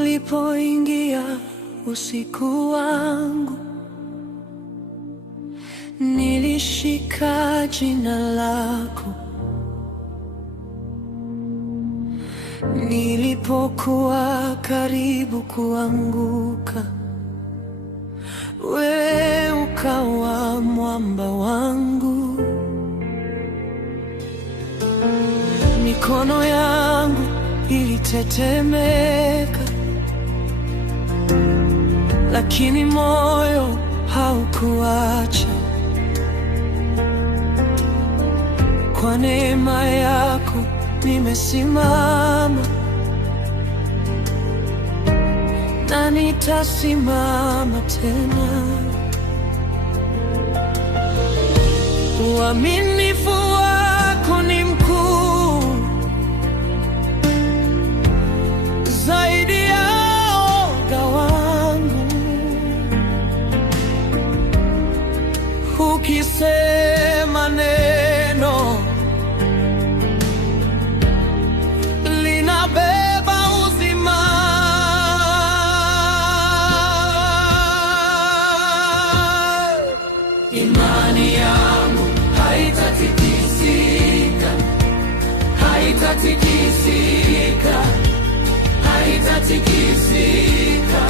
Ulipoingia usiku wangu, nilishika jina lako. Nilipokuwa karibu kuanguka, wewe ukawa mwamba wangu. Mikono yangu ilitetemeka, lakini moyo haukuacha. Kwa neema yako nimesimama, na nitasimama tena. Uaminifu wako ni mkuu zaidi ya woga wangu. Ukisema neno linabeba uzima. Imani yangu haitatikisika, haitatikisika, haitatikisika.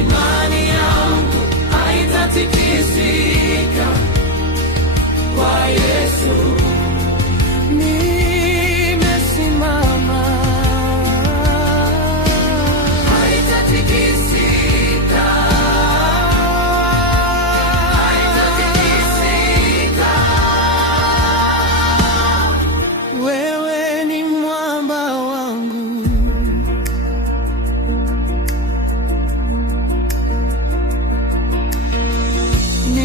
Imani yangu haitatikisika, kwa Yesu nimesimama. Haitatikisika, haitatikisika. Wewe ni mwamba wangu.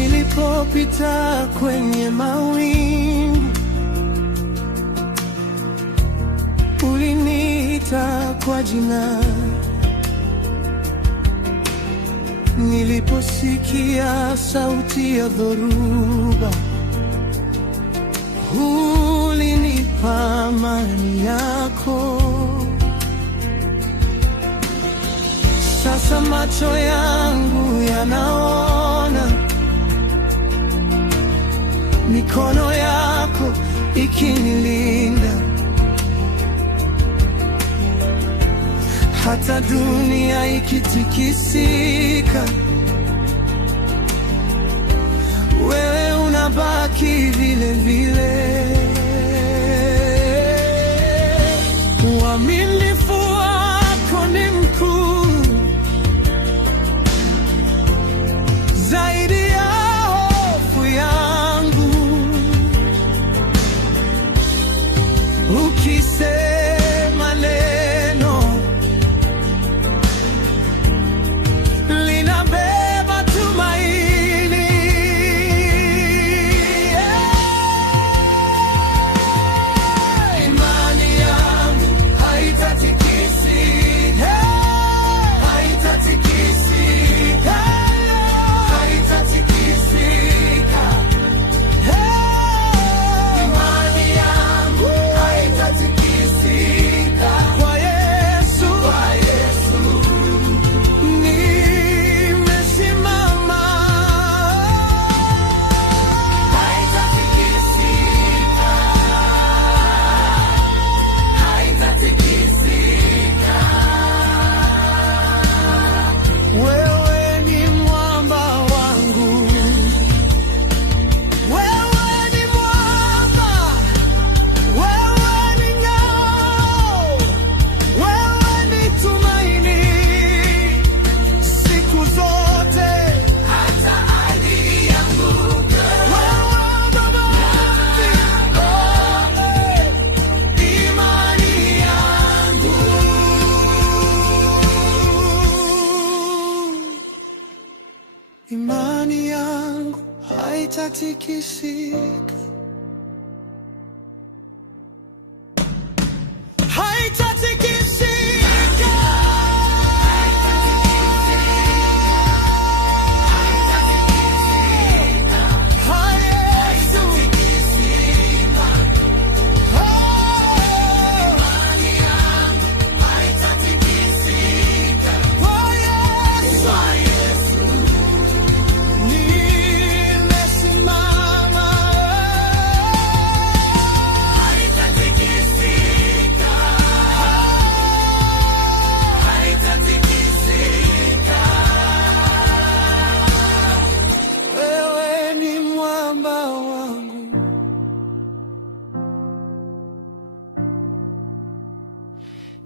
Nilipopita kwenye mawingu, uliniita kwa jina. Niliposikia sauti ya dhoruba, ulinipa amani yako. Sasa macho yangu yanaona mikono yako ikinilinda. Hata dunia ikitikisika, wewe unabaki vile vile. Uaminifu wako ni mkuu zaidi ya hofu yangu. Ukisema neno linabeba tumaini. Imani yangu haitatikisika, haitatikisika, haitatikisika. Imani yangu haitatikisika, kwa Yesu, kwa Yesu nimesimama. Haitatikisika, haitatikisika. Wewe ni mwamba wangu. Wewe ni mwamba, wewe ni ngao, wewe ni tumaini siku zote. Hata alianguka, wewe Baba, imani yangu. Imani yangu haitatikisika, haitatikisika. Ha, Yesu. Oh. Imani yangu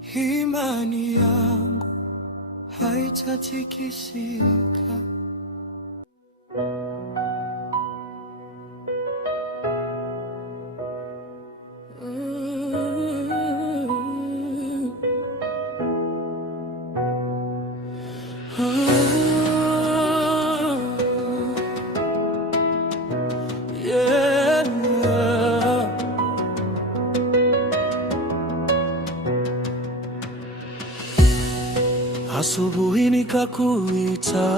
imani yangu haitatikisika. Asubuhi nikakuita,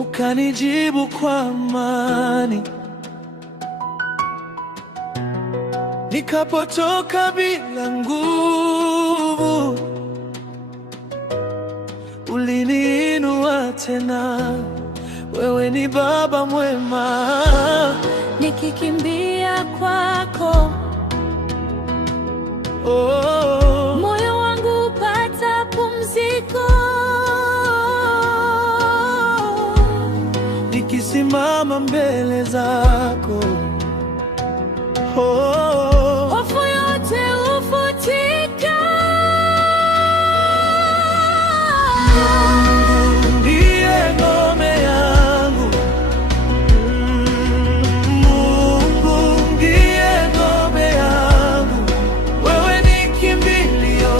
ukanijibu kwa amani. Nikapotoka bila nguvu, uliniinua tena. Wewe ni Baba mwema. Nikikimbia kwako, moyo wangu upata pumziko. Nikisimama mbele zako, hofu yote hufutika. Mungu ndiye ngome yangu, Mungu ndiye ngome yangu. Wewe ni kimbilio,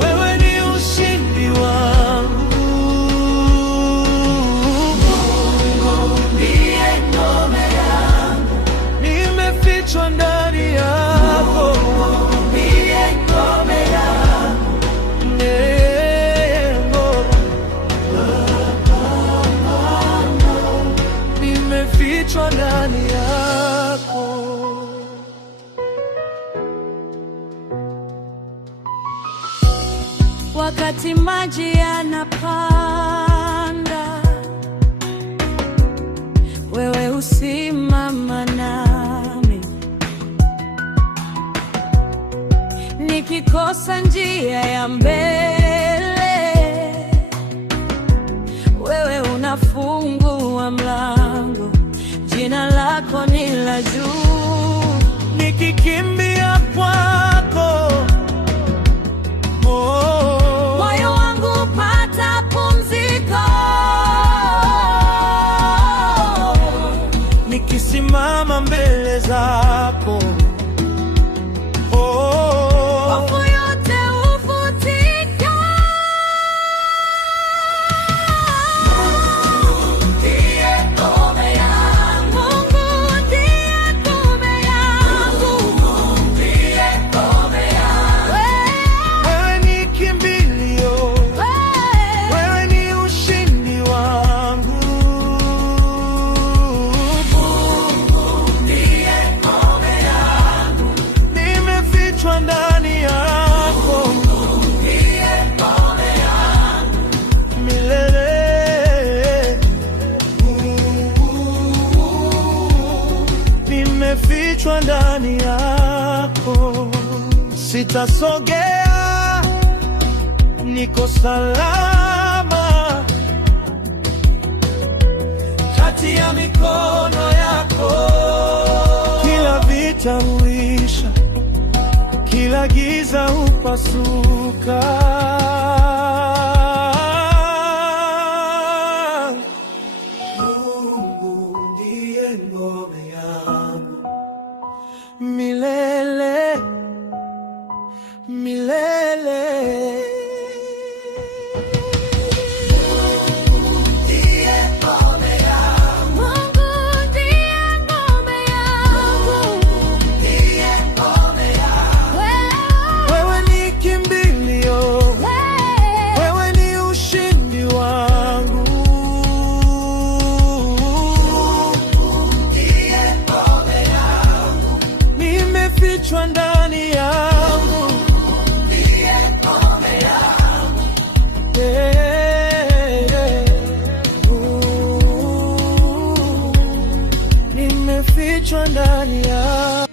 wewe ni ushindi wangu. Mungu ndiye ngome yangu, nimefichwa ndani yako. Mungu ndiye ngome yangu, nimefichwa ndani yako. Wakati maji yanapanda, wewe husimama nami. Nikikosa njia ya mbele, wewe unafungua mlango. Jina lako ni la juu. Nikikimbia kwako, moyo wangu upata pumziko. nikisimama mbele zako, Hofu yote hufutika. Mungu ndiye ngome yangu. Mungu ndiye ngome yangu. Mungu ndiye ngome yangu. wewe ni kimbilio, wewe ni ushindi wangu. Mungu ndiye ngome yangu. Nimefichwa ndani yako milele. Nimefichwa ndani yako, sitasogea, niko salama kati ya mikono yako. Kila vita huisha, kila giza hupasuka. Mungu ndiye ngome yangu milele milele. Mungu ndiye ngome yangu. Wewe ni kimbilio, wewe ni ushindi wangu. Nimefichwa ndani yangu, nimefichwa ndani yangu.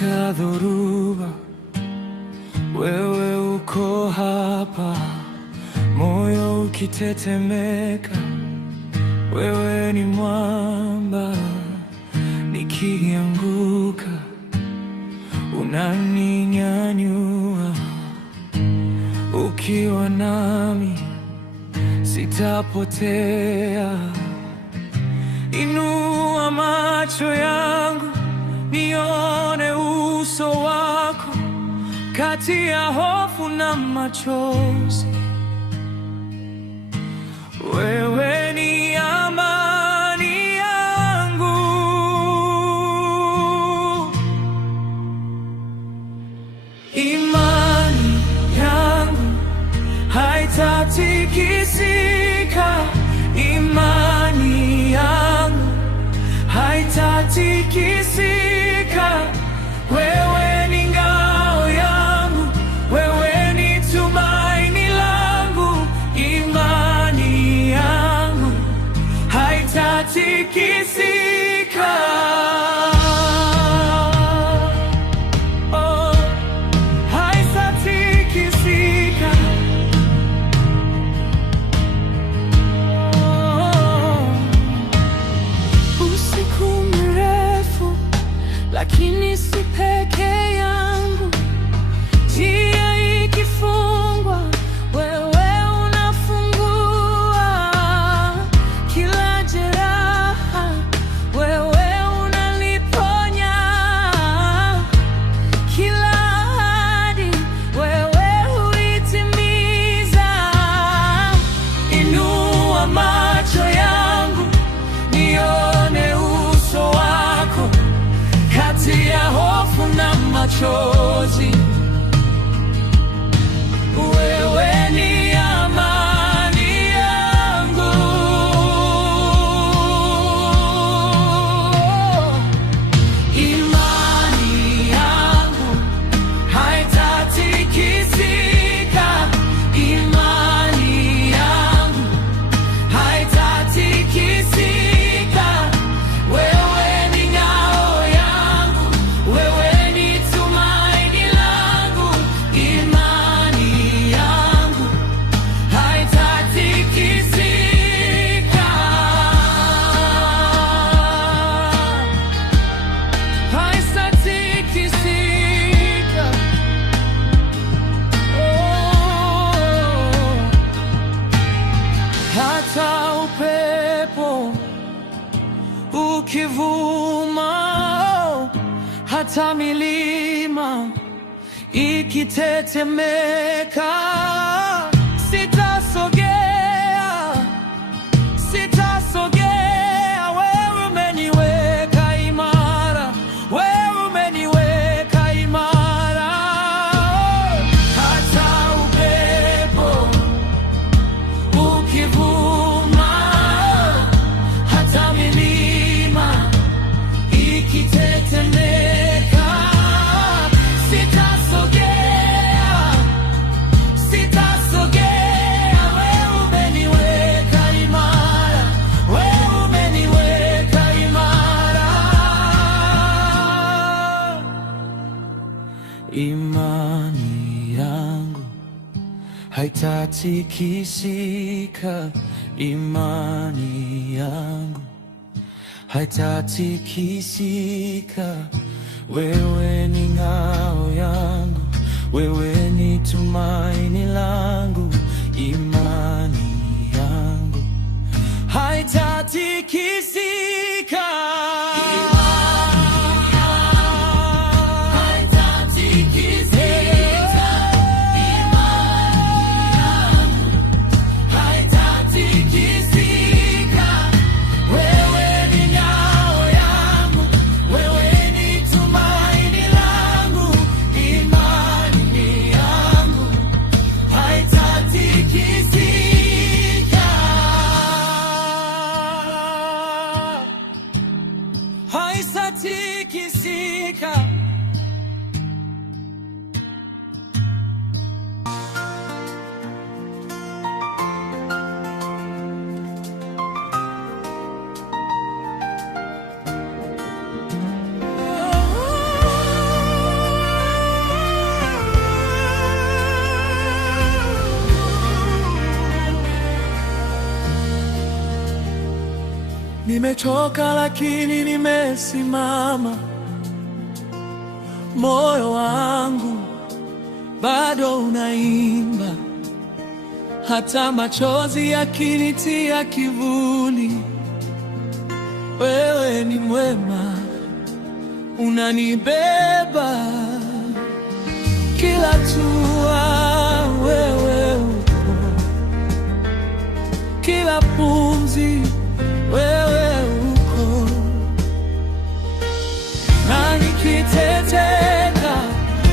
katika dhoruba, wewe uko hapa, moyo ukitetemeka, wewe ni mwamba, nikianguka unaninyanyua, ukiwa nami sitapotea. Inua macho yangu nione uso wako, kati ya hofu na machozi, wewe ni amani yangu. Imani yangu haitatikisika, imani yangu haitatikisika. Wewe ni ngao yangu, wewe ni tumaini langu, imani yangu haitatikisika. Oh, haitatikisika. Usiku mrefu lakini si peke yangu, njia ikifungwa wewe unafungua, kila jeraha wewe unaliponya, kila ahadi wewe huitimiza. Inua macho yangu nione uso wako, kati ya hofu na machozi, wewe ni amani yangu. Imani yangu haitatikisika, imani yangu haitatikisika. Wewe ni ngao yangu, wewe ni tumaini langu, imani yangu haitatikisika. Haitatikisika. Oh, hata upepo ukivuma, hata milima ikitetemeka, sitasogea, sitasogea. Wewe umeniweka imara, wewe umeniweka imara. Hata upepo ukivuma, hata milima ikitetemeka, sitasogea, sitasogea. Wewe umeniweka imara, wewe umeniweka imara. Imani yangu haitatikisika, imani yangu haitatikisika. Wewe ni ngao yangu, wewe ni tumaini langu, imani yangu haitatikisika. Nimechoka lakini nimesimama, moyo wangu bado unaimba, hata machozi yakinitia kivuli. Wewe ni mwema, unanibeba kila hatua, wewe uko kila pumzi, wewe uko na nikitetemeka,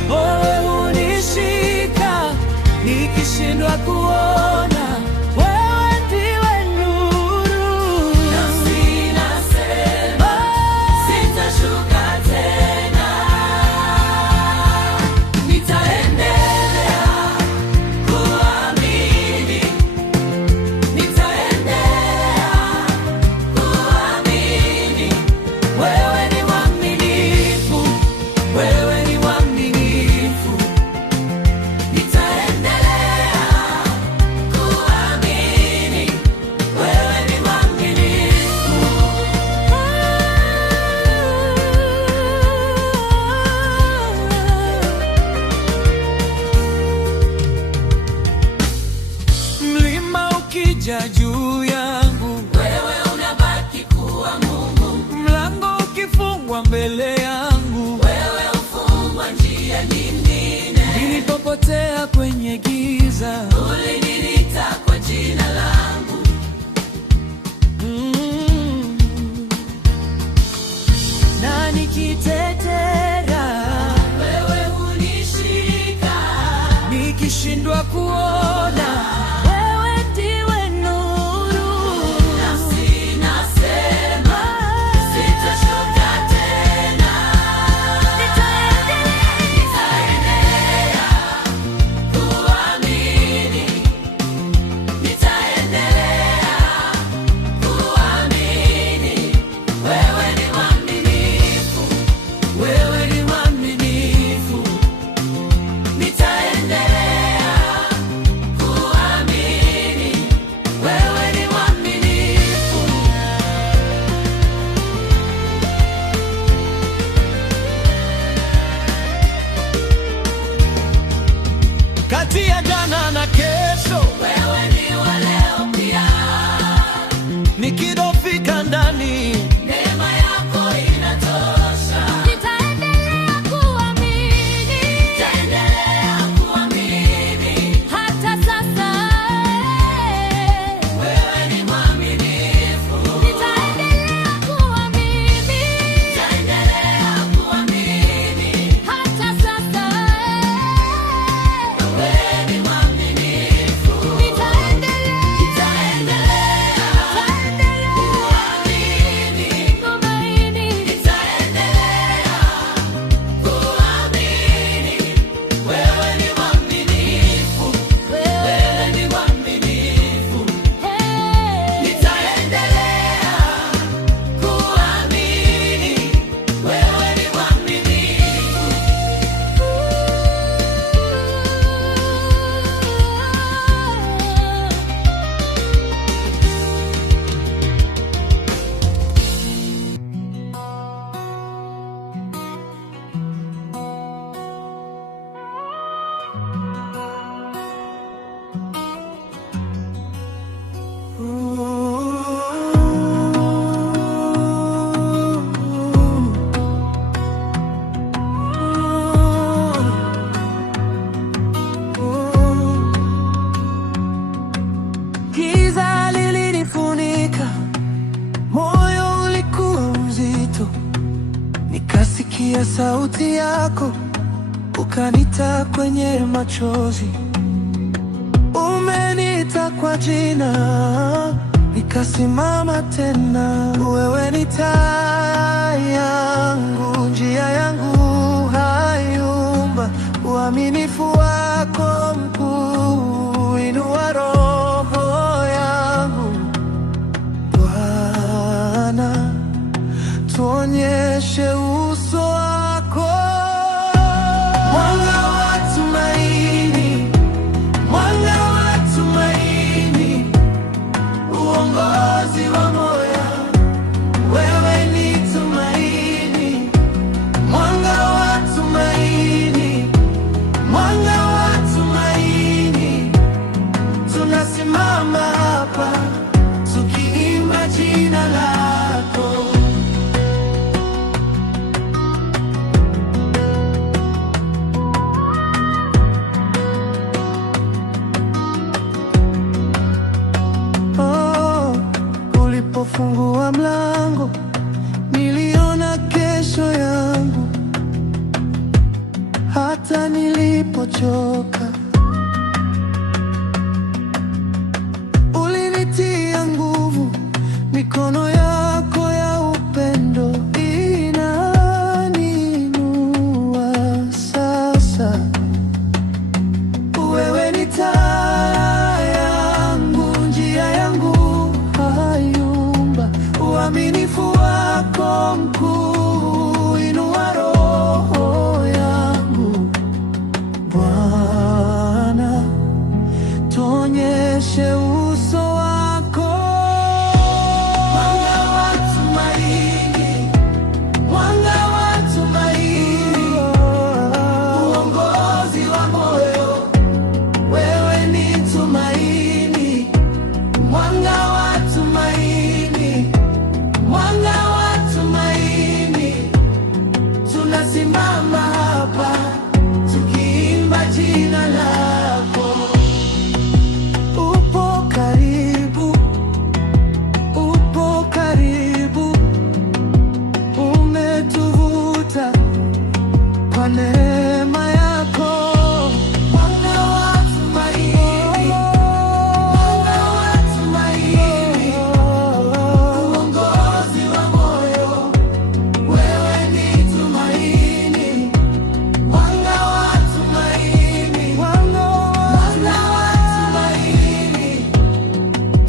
wewe hunishika, nikishindwa kuona, wewe ndiwe nuru. Nafsi nasema sitashuka tena, nitaendelea kuamini, nitaendelea kuamini. Wewe ni mwaminifu, wewe ni mwaminifu, nitaendelea kuamini. Wewe ni mwaminifu. Mlima ukija juu yangu, Wewe unabaki kuwa Mungu. mlango ukifungwa mbele yangu, Wewe hufungua njia nyingine. nilipopotea kwenye giza, Uliniita kwa jina langu. na nikitetereka, Wewe hunishika, nikishindwa kuona, wewe ndiwe nuru. nafsi nasema sitashuka tena, nitaendelea kuamini, nitaendelea kuamini. Wewe ni mwaminifu, wewe ni mwaminifu, nitaendelea kuamini. Wewe ni mwaminifu. Kati ya jana na kesho, Wewe ni wa leo pia, nikidofika ndani, neema yako inatosha. Nitaendelea kuamini Nitaendelea kuamini. hata sasa. Wewe ni mwaminifu. Nitaendelea kuamini Nitaendelea kuamini. hata sasa. Wewe ni mwaminifu. Nitaendelea Kuamini. kutumaini. Nitaendelea kuamini. Wewe ni mwaminifu. Wewe ni mwaminifu. Nitaendelea kuamini. Wewe ni mwaminifu. giza lilinifunika, moyo ulikuwa mzito, nikasikia sauti yako, ukanita kwenye machozi, umeniita kwa jina, nikasimama tena. Wewe ni taa yangu, njia yangu hayumba, uaminifu wako mkuu, inua roho yangu. Bwana, tuonyeshe uso wako, mwanga wa tumaini, mwanga wa tumaini, uongozi wa moyo wa mlango niliona kesho yangu, hata nilipochoka ulinitia nguvu, mikono yako ya upendo inaninua sasa. Wewe ni taa yangu, njia yangu hayumba, uaminifu wako mkuu inua roho yangu. Bwana, tuonyeshe uso wako, mwanga wa tumaini, mwanga wa tumaini, uongozi wa moyo. Wewe ni tumaini, mwanga wa tumaini, mwanga wa tumaini. Tunasimama hapa tukiimba jina lako. Upo karibu, upo karibu, umetuvuta kwa neema yako. Mwanga wa tumaini, mwanga wa tumaini, uongozi wa moyo. Wewe ni tumaini, mwanga wa tumaini, mwanga wa tumaini.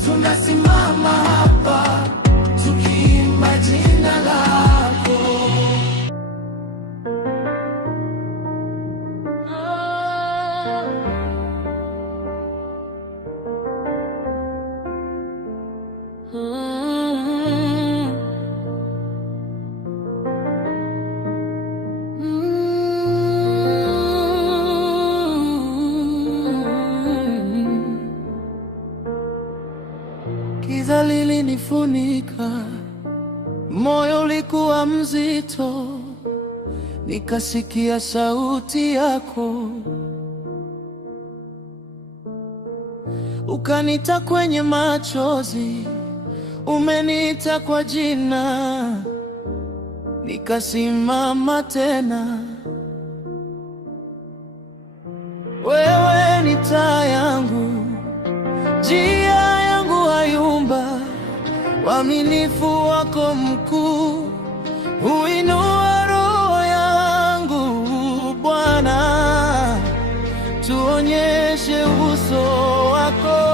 Tunasimama hapa tukiimba jina lako. Giza lilinifunika, moyo ulikuwa mzito, nikasikia sauti yako, ukaniita kwenye machozi, umeniita kwa jina, nikasimama tena. Wewe ni taa yangu, njia yangu hayumba, uaminifu wako mkuu huinua roho yangu. Bwana, tuonyeshe uso wako.